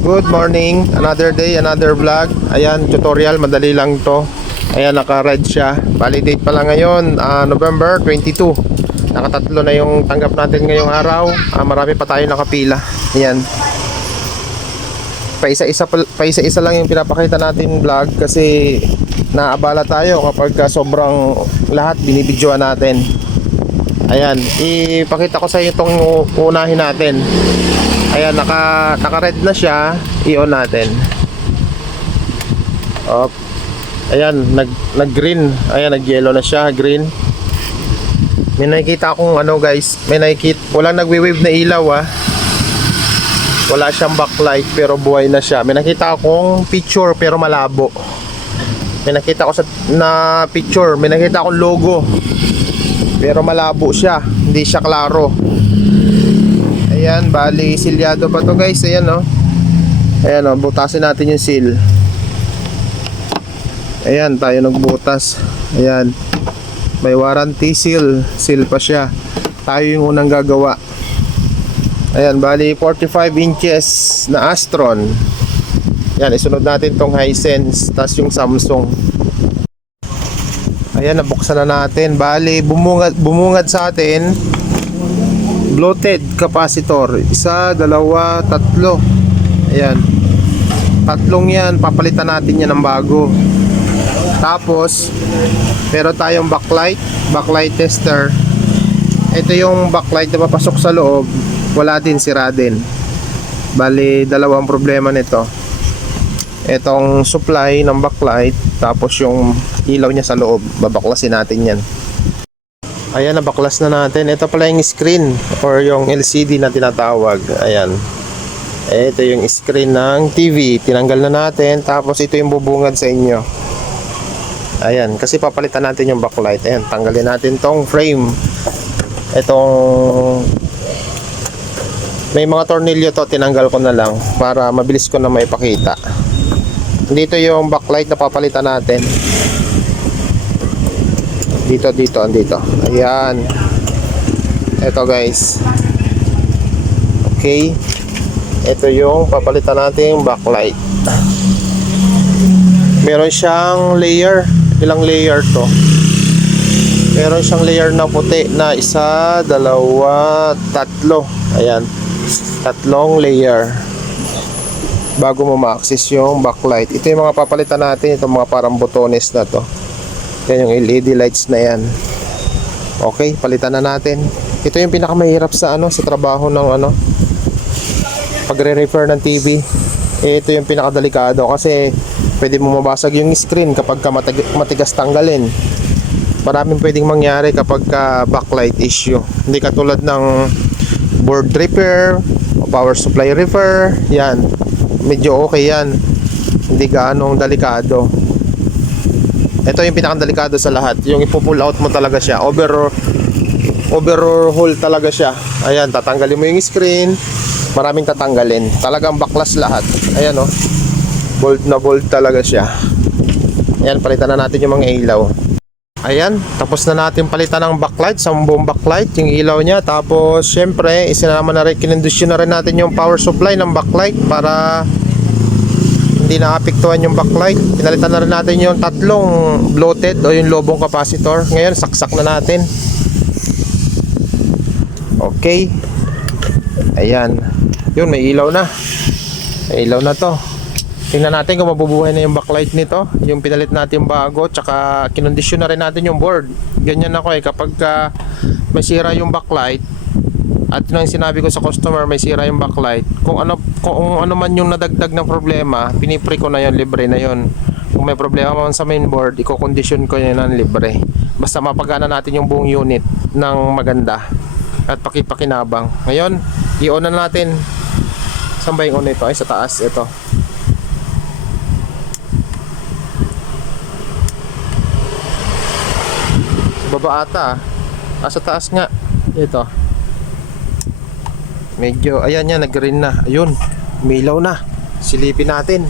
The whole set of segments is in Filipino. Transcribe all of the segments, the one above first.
Good morning, another day, another vlog. Ayan, tutorial, madali lang to. Ayan, naka-red siya. Validate pala ngayon, November 22. Nakatatlo na yung tanggap natin ngayong araw. Marami pa tayo nakapila. Ayan. Paisa-isa lang yung pinapakita natin vlog kasi naabala tayo kapag sobrang lahat binibidyoan natin. Ayan, ipakita ko sa inyo itong unahin natin. Ayan, naka-red na siya. I-on natin. Op. Ayan, nag-green. Ayan, nag-yellow na siya, green. May nakikita akong guys, walang nagwi-wave na ilaw Wala siyang backlight pero buhay na siya. May nakita akong picture pero malabo. May nakita ko na picture, may nakita akong logo. Pero malabo siya, hindi siya klaro. Ayan, bali silyado pa to guys. Ayan Ayan butasin natin yung seal. Ayan, tayo nagbutas. Ayan, may warranty seal. Seal pa siya. Tayo yung unang gagawa. Ayan, bali 45 inches na Astron. Ayan, isunod natin tong Hisense, tas yung Samsung. Ayan, nabuksan na natin. Bali, bumungad sa atin bloated capacitor. Isa, dalawa, tatlo. Ayan. Tatlong yan, papalitan natin yan ng bago. Tapos, meron tayong backlight tester. Ito yung backlight na papasok sa loob. Wala din, sira din. Bali, dalawang problema nito. Itong supply ng backlight, tapos yung ilaw niya sa loob. Babaklasin natin yan. Ayan, nabaklas na natin. Ito pala yung screen or yung LCD na tinatawag. Ayan. Ito yung screen ng TV. Tinanggal na natin. Tapos ito yung bubungad sa inyo. Ayan, kasi papalitan natin yung backlight. Ayan, tanggalin natin tong frame. May mga tornilyo to, tinanggal ko na lang para mabilis ko na maipakita. Dito yung backlight na papalitan natin. Dito. Ayan. Ito guys. Okay. Ito yung papalitan natin backlight. Meron siyang layer. Ilang layer to? Meron siyang layer na puti na isa, dalawa, tatlo. Ayan. Tatlong layer bago mo ma-access yung backlight. Ito yung mga papalitan natin. Ito mga parang botones na to. Yan yung LED lights na yan. Okay, palitan na natin. Ito yung pinakamahirap sa sa trabaho ng pagre-repair ng TV. Ito yung pinakadelikado kasi pwede mo mabasag yung screen kapag matigas tanggalin. Maraming pwedeng mangyari kapag backlight issue. Hindi katulad ng board repair, power supply repair. Yan, medyo okay yan. Hindi gaanong delikado. Ito yung pinakadelikado sa lahat. Yung ipo-pull out mo talaga siya. Overhaul talaga siya. Ayan, tatanggalin mo yung screen. Maraming tatanggalin. Talagang baklas lahat. Ayan bolt na bolt talaga siya. Ayan, palitan na natin yung mga ilaw. Ayan, tapos na natin palitan ng backlight. Buong backlight, yung ilaw niya. Tapos, syempre, kinondisyon na rin natin yung power supply ng backlight para hindi naapektuhan yung backlight. Pinalitan na rin natin yung tatlong bloated o yung lobong capacitor. Ngayon, saksak na natin. Okay. Ayan. Yun, may ilaw na. May ilaw na to. Tingnan natin kung mabubuhay na yung backlight nito. Yung pinalit natin bago. Tsaka kinondisyon na rin natin yung board. Ganyan ako kapag may sira yung backlight. At nang sinabi ko sa customer may sira yung backlight, kung ano man yung nadagdag na problema, pinipre ko na yun, libre na yun. Kung may problema man sa mainboard, i-condition ko yun ng libre. Basta mapagana natin yung buong unit ng maganda at pakipakinabang. Ngayon, i-on na natin. Saan ba yung on ito? Ay, sa taas. Ito. Sa baba ata. Sa taas nga. Ito. Medyo, ayan yan, nag-green na. Ayun, umilaw na. Silipin natin.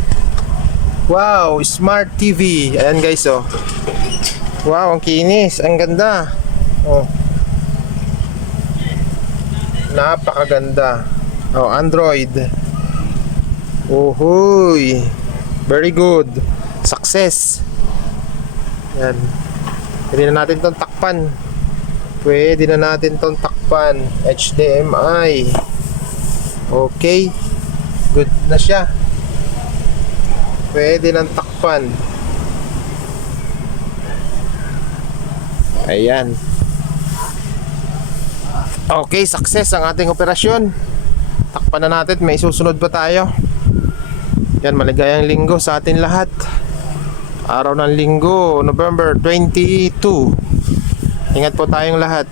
Wow, smart TV. Ayan guys, wow, ang kinis, ang ganda. Napakaganda. Android. Ohoy. Very good. Success. Yan. Pwede na natin tong takpan. Pwede na natin tong takpan. HDMI. Okay. Good na siya. Pwede nang takpan. Ayan. Okay, success ang ating operasyon. Takpan na natin. May susunod pa tayo. Yan, maligayang linggo sa atin lahat. Araw ng linggo, November 22. Ingat po tayong lahat.